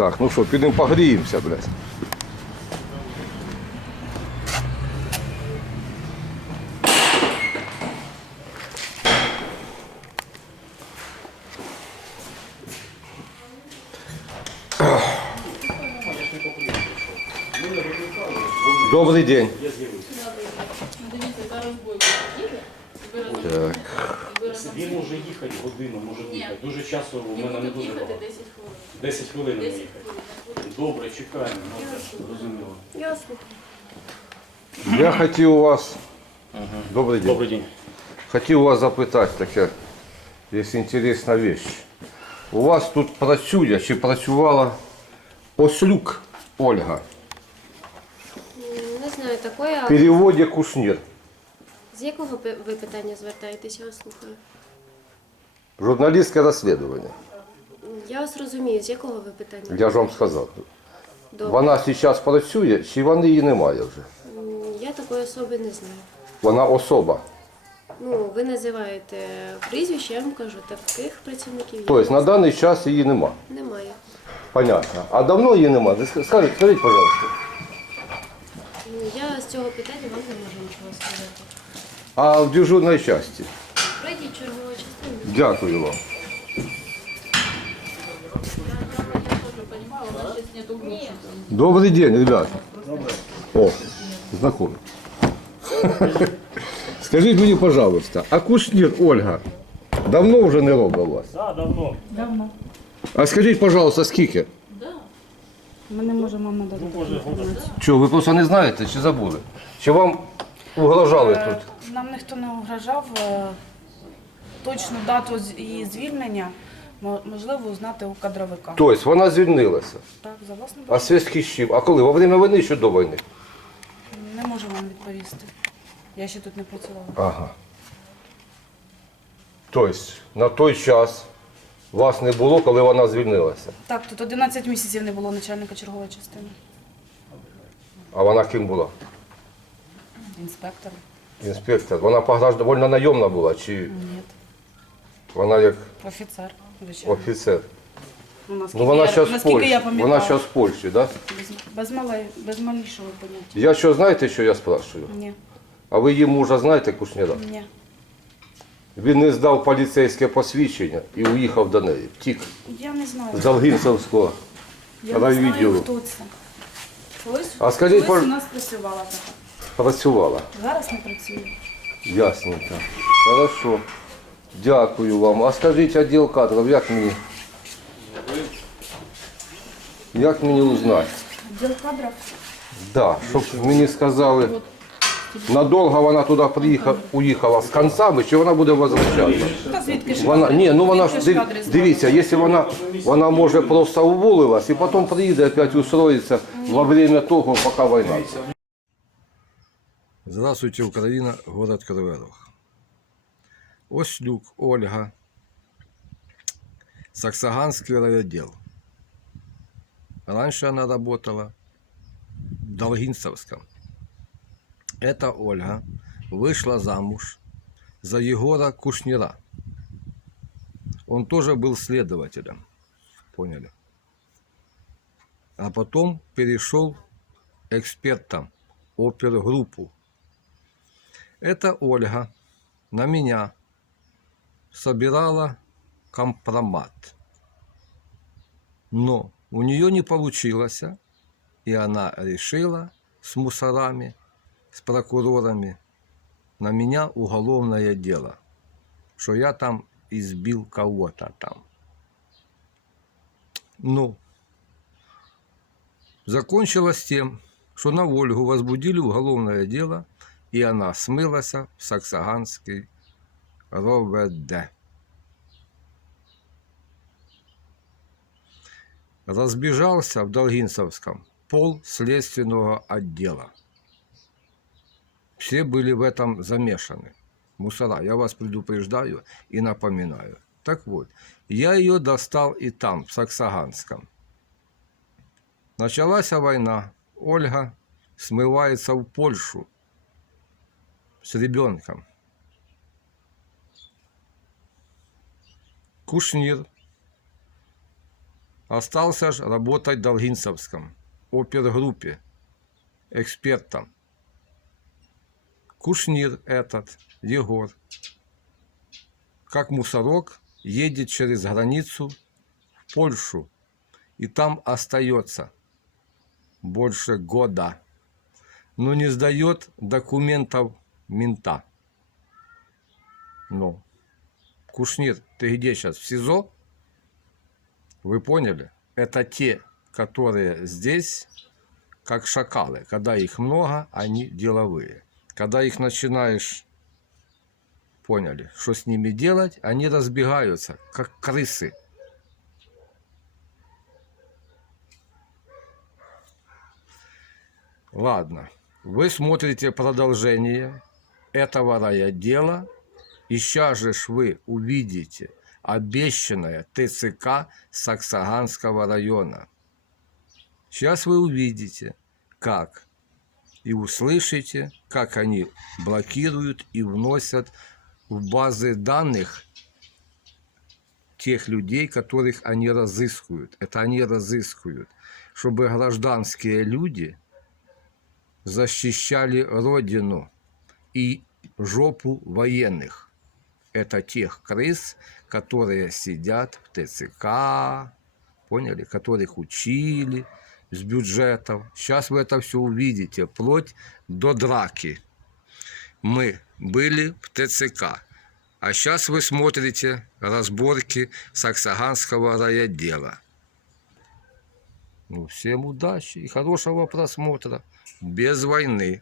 Так, ну що, підемо погріємося, блядь. Добрий день. Дивіться, зараз бойко їде, ви Так. Він може їхати годину, може їхати. Дуже часу у мене не дуже їхати багато. 10 хвилин. 10 хвилин 10 їхати. хвилин. Добре, чекаємо. Ну, Зрозуміло. Я слухаю. Я хотів у вас. Добрий день. Добрий день. Хотів вас запитати таке, є інтересна вещь. У вас тут працює чи працювала Ослюк Ольга Не знаю такої, в але переводі Кушнір. з якого пи- ви питання звертаєтесь, я вас слухаю. Журналістське розслідування. Я вас розумію, з якого ви питання? Я ж вам сказав. Добре. Вона зараз працює, чи вони її немає вже? Я такої особи не знаю. Вона особа. Ну, ви називаєте прізвище, я вам кажу, таких працівників є. Тобто на даний час її нема. немає. Понятно. А давно її нема? Скажіть, скажіть, пожалуйста. Ну, Я з цього питання вам не можу нічого сказати. А в дежурній часті? нету группы. Добрый день, ребята. О, знакомый. Скажіть мені, пожалуйста, а Кушнір Ольга давно вже не робить у вас? Так, давно. Давно. А скажіть, пожалуйста, скільки? Ми не можемо вам надати. Ну, може, года. Що, ви просто не знаєте чи забули? Чи вам угрожали Е, тут? Нам ніхто не угрожав. Е, Точну дату її звільнення можливо узнати у кадровика. Тобто вона звільнилася. Так, за власним А зв'язки з чим? А коли? Во время війни чи до війни? не можу вам відповісти. Я ще тут не працювала. Ага. Тобто на той час вас не було, коли вона звільнилася. Так, тут 11 місяців не було начальника чергової частини. А вона ким була? Інспектор. Інспектор. Вона по вольно найомна була, чи Ні. Вона як Офіцер. звичайно. офіцер? Ну, наскільки Ну вона я- зараз в наскільки Польщі. я Вона зараз в Польщі, так? Да? Без, без, мале, без малейшого поняття. Я що, знаєте, що я спрашиваю? Ні. А ви її мужа знаєте Кушніра? Ні. Він не здав поліцейське посвідчення і уїхав до неї. Втік Я не знаю. з Долгінцевського. Я не райвідділу. знаю, хто це. Колись, А скажіть, колись пож- у нас працювала така. Працювала. Зараз не працює. Ясненько. Хорошо. Дякую вам. А скажіть, відділ кадрів, як мені? Як мені узнати? Діл кадрів Да, щоб мені сказали, надовго вона туди приїхала, уїхала з концами, чи вона буде возвращатися? Та звідки ж Вона, кадри? ні, ну вона ж Звідки див- кадри знати? дивіться, якщо вона, вона може просто уволилась і потім приїде опять устроїться во время того, поки війна. Здравствуйте, Україна, город Кривий Рог. Ослюк Ольга, Саксаганский райотдел. Раньше она работала в Долгинцевском. Эта Ольга вышла замуж за Егора Кушнира. Он тоже был следователем. Поняли? А потом перешел экспертом опергруппу. Эта Ольга на меня собирала компромат. Но у нее не получилось, и она решила с мусорами, с прокурорами на меня уголовное дело, что я там избил кого-то там. Ну, закончилось тем, что на Ольгу возбудили уголовное дело, и она смылась в Саксаганский РОВД. Разбежался в Долгинцевском пол следственного отдела. Все были в этом замешаны. Мусора, я вас предупреждаю и напоминаю. Так вот, я ее достал и там, в Саксаганском. Началась война. Ольга смывается в Польшу с ребенком. Кушнир Остался ж работать в Долгинцевском опергруппе экспертом. Кушнир этот, Егор, как мусорок, едет через границу в Польшу и там остается больше года, но не сдает документов мента. Ну, Кушнир, ты где сейчас? В СИЗО? Вы поняли? Это те, которые здесь, как шакалы. Когда их много, они деловые. Когда их начинаешь, поняли, что с ними делать, они разбегаются, как крысы. Ладно, вы смотрите продолжение этого райотдела, и сейчас же вы увидите обещанное ТЦК Саксаганского района. Сейчас вы увидите, как и услышите, как они блокируют и вносят в базы данных тех людей, которых они разыскивают. Это они разыскивают, чтобы гражданские люди защищали родину и жопу военных. Это тех крыс, которые сидят в ТЦК, поняли, которых учили с бюджетов. Сейчас вы это все увидите, вплоть до драки. Мы были в ТЦК. А сейчас вы смотрите разборки Саксаганского райотдела. Ну, всем удачи и хорошего просмотра. Без войны.